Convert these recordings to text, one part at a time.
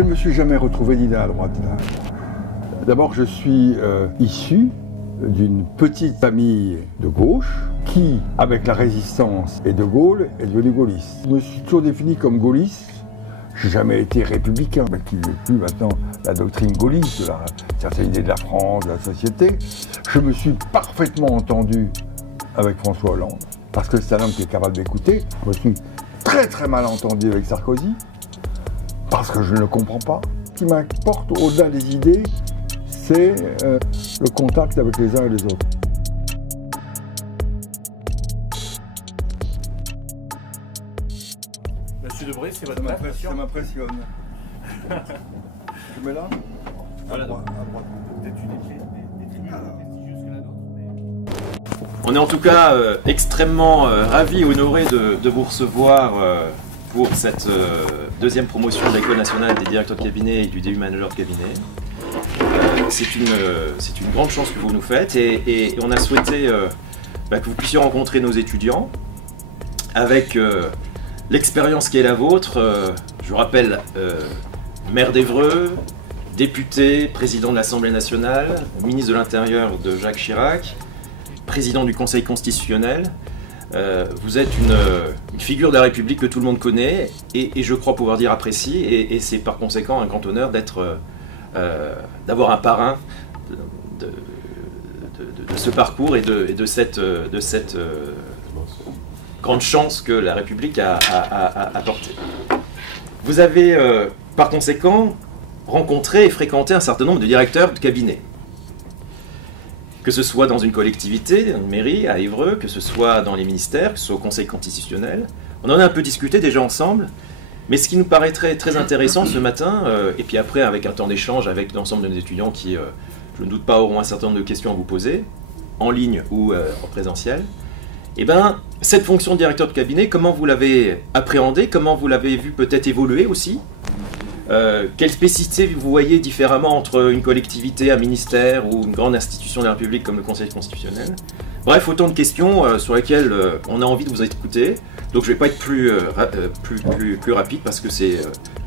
Je ne me suis jamais retrouvé ni à droite ni à gauche. D'abord, je suis issu d'une petite famille de gauche qui, avec la résistance et de Gaulle, est devenu gaulliste. Je me suis toujours défini comme gaulliste. Je n'ai jamais été républicain, mais qui n'est plus maintenant la doctrine gaulliste, de certaines idées de la France, de la société. Je me suis parfaitement entendu avec François Hollande, parce que c'est un homme qui est capable d'écouter. Je me suis très très mal entendu avec Sarkozy, parce que je ne le comprends pas. Ce qui m'importe au-delà des idées, c'est le contact avec les uns et les autres. Monsieur Debré, c'est votre impression? Ça m'impressionne. Tu mets là? Voilà, à droite. Peut-être une prestigieuse que la nôtre. On est en tout cas extrêmement ravis et honorés de vous recevoir pour cette deuxième promotion de l'École nationale des directeurs de cabinet et du DU manager de cabinet. C'est une grande chance que vous nous faites et on a souhaité que vous puissiez rencontrer nos étudiants avec l'expérience qui est la vôtre. Je vous rappelle, maire d'Évreux, député, président de l'Assemblée nationale, ministre de l'Intérieur de Jacques Chirac, président du Conseil constitutionnel. Vous êtes une figure de la République que tout le monde connaît et je crois pouvoir dire apprécie, et c'est par conséquent un grand honneur d'avoir un parrain de ce parcours et de cette grande chance que la République a apportée. Vous avez par conséquent rencontré et fréquenté un certain nombre de directeurs de cabinet. Que ce soit dans une collectivité, dans une mairie, à Évreux, que ce soit dans les ministères, que ce soit au Conseil constitutionnel. On en a un peu discuté déjà ensemble, mais ce qui nous paraîtrait très intéressant ce matin, et puis après avec un temps d'échange avec l'ensemble de nos étudiants qui, je ne doute pas, auront un certain nombre de questions à vous poser, en ligne ou en présentiel, et bien, cette fonction de directeur de cabinet, comment vous l'avez appréhendée, comment vous l'avez vu peut-être évoluer aussi? Quelle spécificité vous voyez différemment entre une collectivité, un ministère ou une grande institution de la République comme le Conseil constitutionnel? Bref, autant de questions sur lesquelles on a envie de vous écouter. Donc je ne vais pas être plus rapide parce que c'est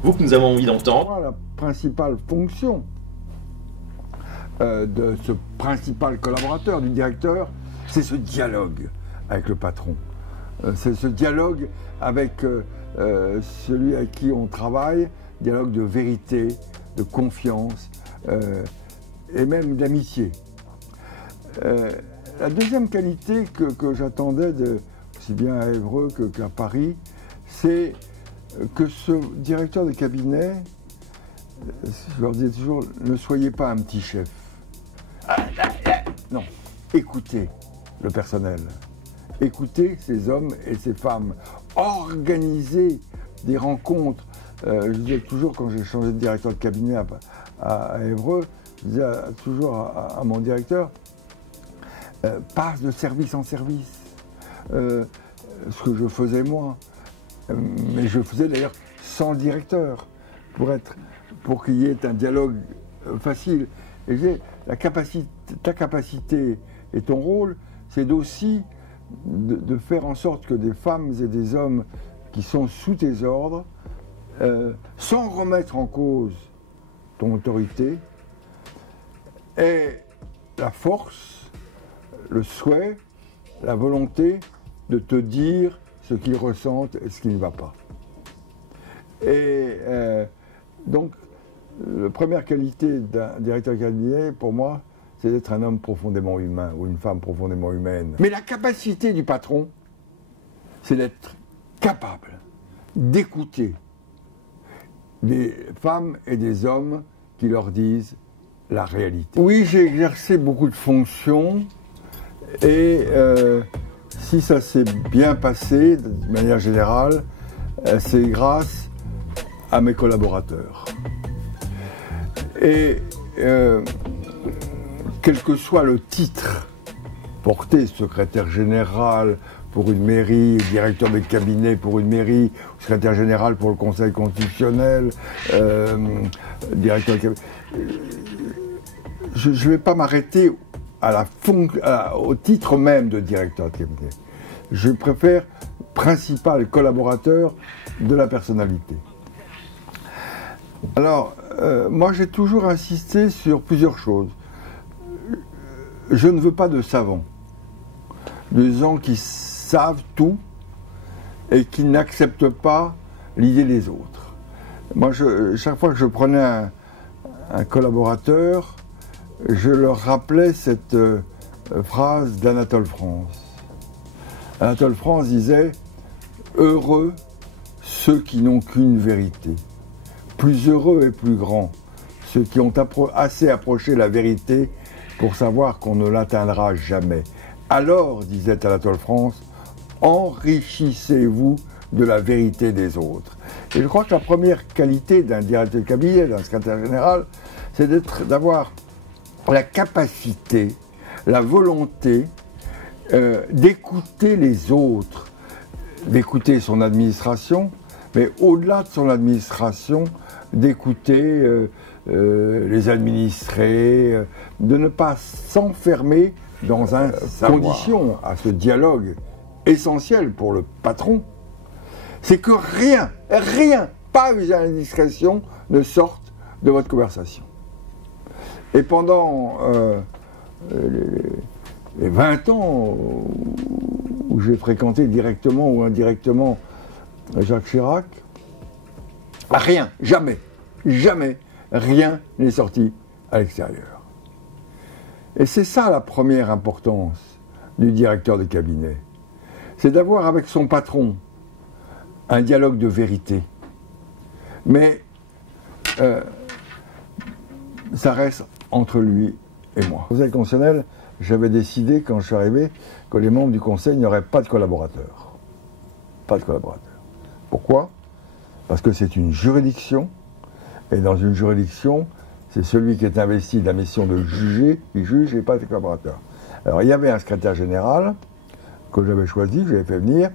vous que nous avons envie d'entendre. La principale fonction de ce principal collaborateur, du directeur, c'est ce dialogue avec le patron. C'est ce dialogue avec celui avec qui on travaille, dialogue de vérité, de confiance et même d'amitié. La deuxième qualité que j'attendais aussi bien à Évreux qu'à Paris, c'est que ce directeur de cabinet, je leur disais toujours, ne soyez pas un petit chef. Non, écoutez le personnel, écoutez ces hommes et ces femmes, organisez des rencontres. Je disais toujours, quand j'ai changé de directeur de cabinet à Évreux, je disais toujours à mon directeur, passe de service en service. Ce que je faisais moi, mais je faisais d'ailleurs sans directeur, pour qu'il y ait un dialogue facile. Et je disais, ta capacité et ton rôle, c'est aussi de faire en sorte que des femmes et des hommes qui sont sous tes ordres, sans remettre en cause ton autorité, aient la force, le souhait, la volonté de te dire ce qu'ils ressentent et ce qui ne va pas. Et donc, la première qualité d'un directeur de cabinet, pour moi, c'est d'être un homme profondément humain ou une femme profondément humaine. Mais la capacité du patron, c'est d'être capable d'écouter des femmes et des hommes qui leur disent la réalité. Oui, j'ai exercé beaucoup de fonctions et si ça s'est bien passé, de manière générale, c'est grâce à mes collaborateurs. Et quel que soit le titre porté, secrétaire général pour une mairie, directeur de cabinet pour une mairie, secrétaire général pour le Conseil constitutionnel, directeur de cabinet, je ne vais pas m'arrêter au titre même de directeur de cabinet. Je préfère principal collaborateur de la personnalité. Alors, moi j'ai toujours insisté sur plusieurs choses. Je ne veux pas de savants, de gens qui savent tout et qui n'acceptent pas l'idée des autres. Moi, chaque fois que je prenais un collaborateur, je leur rappelais cette phrase d'Anatole France. Anatole France disait « Heureux ceux qui n'ont qu'une vérité. Plus heureux et plus grands ceux qui ont assez approché la vérité pour savoir qu'on ne l'atteindra jamais. Alors, disait Anatole France, enrichissez-vous de la vérité des autres. » Et je crois que la première qualité d'un directeur de cabinet, d'un secrétaire général, c'est d'avoir la capacité, la volonté d'écouter les autres, d'écouter son administration, mais au-delà de son administration, d'écouter les administrés, de ne pas s'enfermer dans un condition à ce dialogue essentiel pour le patron, c'est que rien, pas une indiscrétion ne sorte de votre conversation. Et pendant les 20 ans où j'ai fréquenté directement ou indirectement Jacques Chirac, rien, jamais, rien n'est sorti à l'extérieur. Et c'est ça la première importance du directeur de cabinet. C'est d'avoir avec son patron un dialogue de vérité. Mais ça reste entre lui et moi. Au Conseil constitutionnel, j'avais décidé, quand je suis arrivé, que les membres du Conseil n'auraient pas de collaborateurs. Pas de collaborateurs. Pourquoi ? Parce que c'est une juridiction, et dans une juridiction, c'est celui qui est investi de la mission de juger, qui juge et pas de collaborateurs. Alors il y avait un secrétaire général que j'avais choisi, que j'avais fait venir,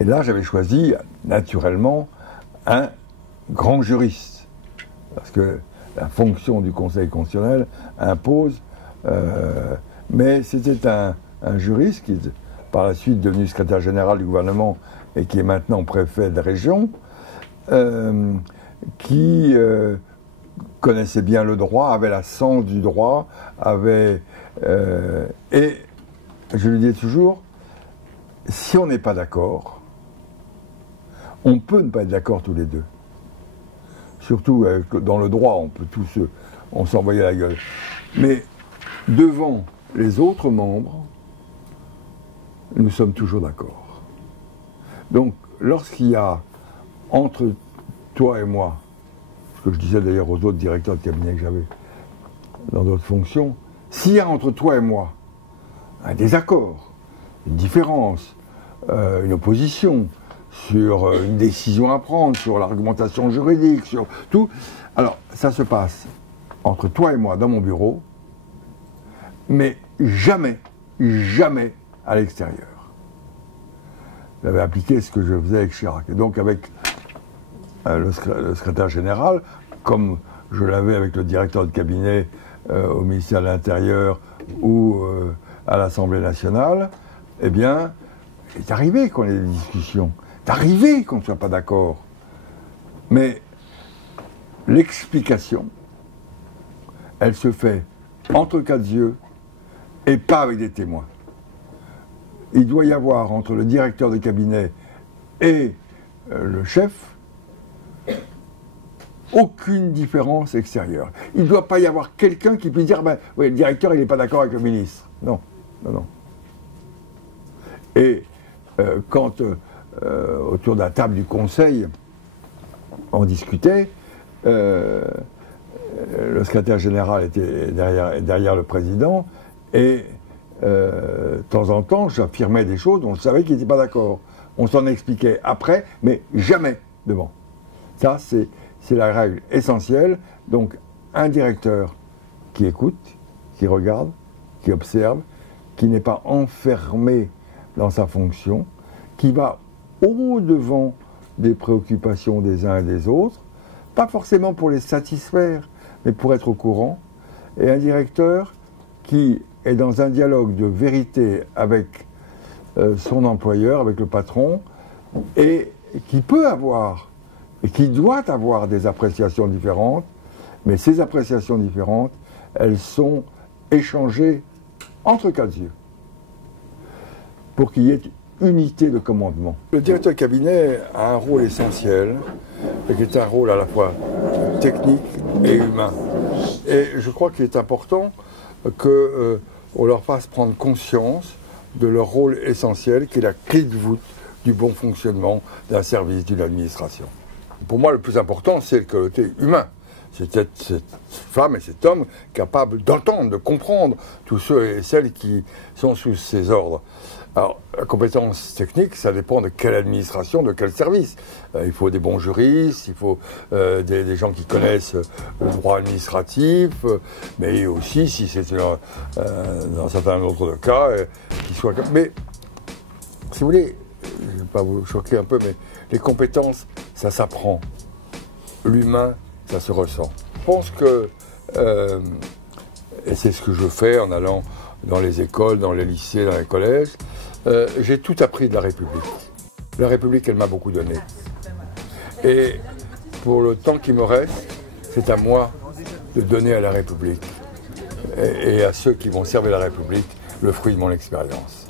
et là j'avais choisi naturellement un grand juriste, parce que la fonction du Conseil constitutionnel impose, mais c'était un juriste qui est par la suite devenu secrétaire général du gouvernement et qui est maintenant préfet de région, qui connaissait bien le droit, avait la sens du droit, et je lui dis toujours, si on n'est pas d'accord, on peut ne pas être d'accord tous les deux. Surtout dans le droit, on peut tous s'envoyer la gueule. Mais devant les autres membres, nous sommes toujours d'accord. Donc, lorsqu'il y a entre toi et moi, ce que je disais d'ailleurs aux autres directeurs de cabinet que j'avais dans d'autres fonctions, s'il y a entre toi et moi un désaccord, une différence, une opposition sur une décision à prendre, sur l'argumentation juridique, sur tout, alors ça se passe entre toi et moi dans mon bureau, mais jamais à l'extérieur. J'avais appliqué ce que je faisais avec Chirac. Et donc avec le secrétaire général, comme je l'avais avec le directeur de cabinet au ministère de l'Intérieur ou à l'Assemblée nationale, eh bien, il est arrivé qu'on ait des discussions. C'est arrivé qu'on ne soit pas d'accord. Mais l'explication, elle se fait entre quatre yeux et pas avec des témoins. Il doit y avoir entre le directeur de cabinet et le chef aucune différence extérieure. Il ne doit pas y avoir quelqu'un qui puisse dire ben, oui, le directeur il n'est pas d'accord avec le ministre. Non. Et quand autour de la table du Conseil on discutait, le secrétaire général était derrière le président et de temps en temps, j'affirmais des choses dont je savais qu'il n'était pas d'accord. On s'en expliquait après, mais jamais devant. Ça, c'est la règle essentielle. Donc, un directeur qui écoute, qui regarde, qui observe, qui n'est pas enfermé dans sa fonction, qui va au-devant des préoccupations des uns et des autres, pas forcément pour les satisfaire, mais pour être au courant, et un directeur qui est dans un dialogue de vérité avec son employeur, avec le patron, et qui peut avoir et qui doit avoir des appréciations différentes, mais ces appréciations différentes, elles sont échangées entre quatre yeux pour qu'il y ait unité de commandement. Le directeur de cabinet a un rôle essentiel, et qui est un rôle à la fois technique et humain. Et je crois qu'il est important qu'on leur fasse prendre conscience de leur rôle essentiel, qui est la clé de voûte du bon fonctionnement d'un service, d'une administration. Pour moi, le plus important, c'est le côté humain. C'est cette femme et cet homme capables d'entendre, de comprendre tous ceux et celles qui sont sous ses ordres. Alors, la compétence technique, ça dépend de quelle administration, de quel service. Il faut des bons juristes, il faut des gens qui connaissent le droit administratif, mais aussi, si c'est dans certains autres cas, qui soient... Mais, si vous voulez, je ne vais pas vous choquer un peu, mais les compétences, ça s'apprend. L'humain, ça se ressent. Je pense que, et c'est ce que je fais en allant dans les écoles, dans les lycées, dans les collèges, j'ai tout appris de la République. La République, elle m'a beaucoup donné. Et pour le temps qui me reste, c'est à moi de donner à la République et à ceux qui vont servir la République le fruit de mon expérience.